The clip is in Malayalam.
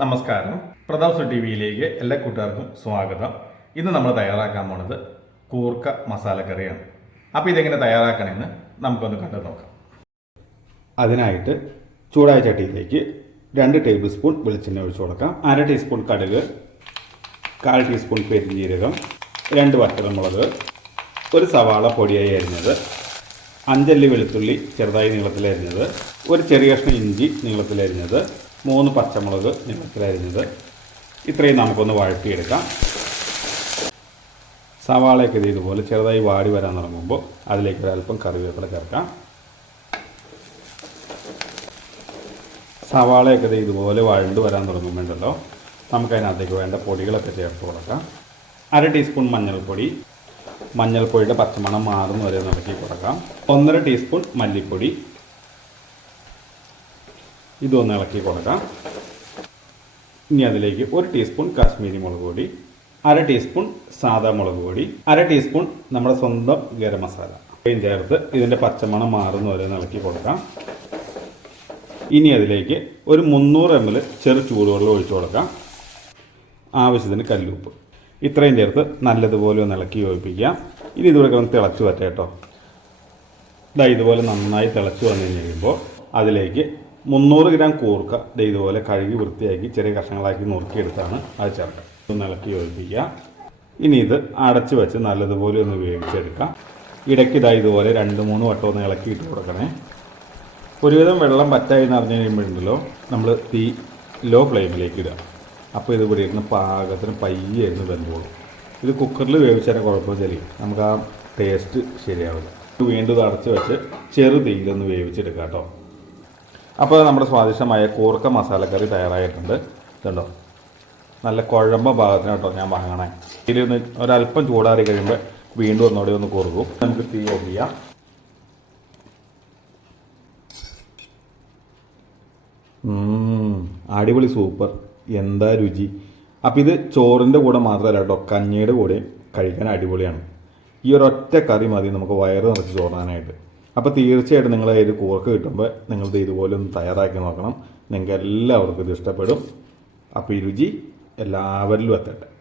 നമസ്കാരം. പ്രതാപ്സ് ടി വിയിലേക്ക് എല്ലാ കൂട്ടുകാർക്കും സ്വാഗതം. ഇന്ന് നമ്മൾ തയ്യാറാക്കാൻ പോണത് കൂർക്ക മസാല കറിയാണ്. അപ്പോൾ ഇതെങ്ങനെ തയ്യാറാക്കണമെന്ന് നമുക്കൊന്ന് കണ്ടു നോക്കാം. അതിനായിട്ട് ചൂടായ ചട്ടിയിലേക്ക് രണ്ട് ടേബിൾ സ്പൂൺ വെളിച്ചെണ്ണ ഒഴിച്ചു കൊടുക്കാം. അര ടീസ്പൂൺ കടുക് കാൽ ടീസ്പൂൺ പെരിഞ്ജീരകം രണ്ട് വറ്റൽമുളക് ഒരു സവാള പൊടിയായി അരിഞ്ഞത് അഞ്ചല്ലി വെളുത്തുള്ളി ചെറുതായി നീളത്തിലരിഞ്ഞത് ഒരു ചെറിയ കഷ്ണം ഇഞ്ചി നീളത്തിലരിഞ്ഞത് മൂന്ന് പച്ചമുളക് നീളത്തിലരിഞ്ഞത് ഇത്രയും നമുക്കൊന്ന് വഴട്ടിയെടുക്കാം സവാളയൊക്കെ ഇത് ഇതുപോലെ ചെറുതായി വാടി വരാൻ തുടങ്ങുമ്പോൾ അതിലേക്ക് ഒരല്പം കറിവേപ്പില ചേർക്കാം. സവാളയൊക്കെ ഇത് ഇതുപോലെ വഴണ്ട് വരാൻ തുടങ്ങുമ്പോണ്ടല്ലോ നമുക്കതിനകത്തേക്ക് വേണ്ട പൊടികളൊക്കെ ചേർത്ത് കൊടുക്കാം. അര ടീസ്പൂൺ മഞ്ഞൾപ്പൊടി. മഞ്ഞൾപ്പൊടിയുടെ പച്ചമണം മാറുന്ന വരെ നടക്കി കൊടുക്കാം. ഒന്നര ടീസ്പൂൺ മല്ലിപ്പൊടി. ഇതൊന്ന് ഇളക്കി കൊടുക്കാം. ഇനി അതിലേക്ക് ഒരു ടീസ്പൂൺ കാശ്മീരി മുളക് പൊടി അര ടീസ്പൂൺ സാദാ മുളക് പൊടി അര ടീസ്പൂൺ നമ്മുടെ സ്വന്തം ഗരം മസാല. ഇത്രയും ചേർത്ത് ഇതിന്റെ പച്ചമണം മാറുന്ന വരെ ഇളക്കി കൊടുക്കാം. ഇനി അതിലേക്ക് ഒരു മുന്നൂറ് എം എൽ ചെറു ചൂടുവെള്ളം ഒഴിച്ചു കൊടുക്കാം. ആവശ്യത്തിന് കല്ലുപ്പ്. ഇത്രയും ചേർത്ത് നല്ലതുപോലെ ഒന്ന് ഇളക്കി യോജിപ്പിക്കാം ഇനി ഇതുപോലെ ഒന്ന് തിളച്ച് വരട്ടെ കേട്ടോ. ഇതാ ഇതുപോലെ നന്നായി തിളച്ച് വന്നു കഴിയുമ്പോൾ അതിലേക്ക് മുന്നൂറ് ഗ്രാം കൂർക്ക ഇതുപോലെ കഴുകി വൃത്തിയാക്കി ചെറിയ കഷ്ണങ്ങളാക്കി നുറുക്കിയെടുത്താണ് അത് ചേർക്കുക നിലക്കി യോജിപ്പിക്കുക. ഇനി ഇത് അടച്ച് വെച്ച് നല്ലതുപോലെ ഒന്ന് വേവിച്ചെടുക്കാം. ഇടയ്ക്ക് ഇതാ ഇതുപോലെ രണ്ട് മൂന്ന് വട്ടം ഒന്ന് ഇളക്കി ഇട്ട് കൊടുക്കണേ. ഒരുവിധം വെള്ളം പറ്റായി എന്ന് അറിഞ്ഞു കഴിയുമ്പോഴുണ്ടല്ലോ നമ്മൾ തീ ലോ ഫ്ലെയിമിലേക്ക് ഇടുക. അപ്പോൾ ഇത് ഇവിടെ ഇരുന്ന് പാകത്തിന് പയ്യെ ഇരുന്ന് വെന്തോളും. ഇത് കുക്കറിൽ വേവിച്ചാൽ കുഴപ്പമില്ല നമുക്ക് ആ ടേസ്റ്റ് ശരിയാവില്ല. വീണ്ടും അടച്ച് വെച്ച് ചെറു തീയിലൊന്ന് വേവിച്ചെടുക്കാം കേട്ടോ. അപ്പോൾ നമ്മുടെ സ്വാദിഷ്ടമായ കൂർക്ക മസാലക്കറി തയ്യാറായിട്ടുണ്ട്. ഇതുണ്ടോ? നല്ല കുഴമ്പ ഭാഗത്തിന് കേട്ടോ ഞാൻ വാങ്ങണേ. ഇതിലൊന്ന് ഒരല്പം ചൂടാറി കഴിയുമ്പോൾ വീണ്ടും ഒന്നുകൂടി ഒന്ന് കുറുകും. നമുക്ക് തീ ഓഫ് ചെയ്യാം. അടിപൊളി സൂപ്പർ. എന്താ രുചി? അപ്പം ഇത് ചോറിന്റെ കൂടെ മാത്രമല്ല കേട്ടോ കഞ്ഞിയുടെ കൂടെ കഴിക്കാൻ അടിപൊളിയാണ്. ഈ ഒരൊറ്റ കറി മതി നമുക്ക് വയറ് നിറച്ച് ചോറാനായിട്ട്. അപ്പോൾ തീർച്ചയായിട്ടും നിങ്ങൾ ഒരു കൂർക്ക് കിട്ടുമ്പോൾ നിങ്ങളിത് ഇതുപോലെ ഒന്ന് തയ്യാറാക്കി നോക്കണം. നിങ്ങൾക്ക് എല്ലാവർക്കും ഇത് ഇഷ്ടപ്പെടും. അപ്പോൾ ഈ രുചി എല്ലാവരിലും എത്തട്ടെ.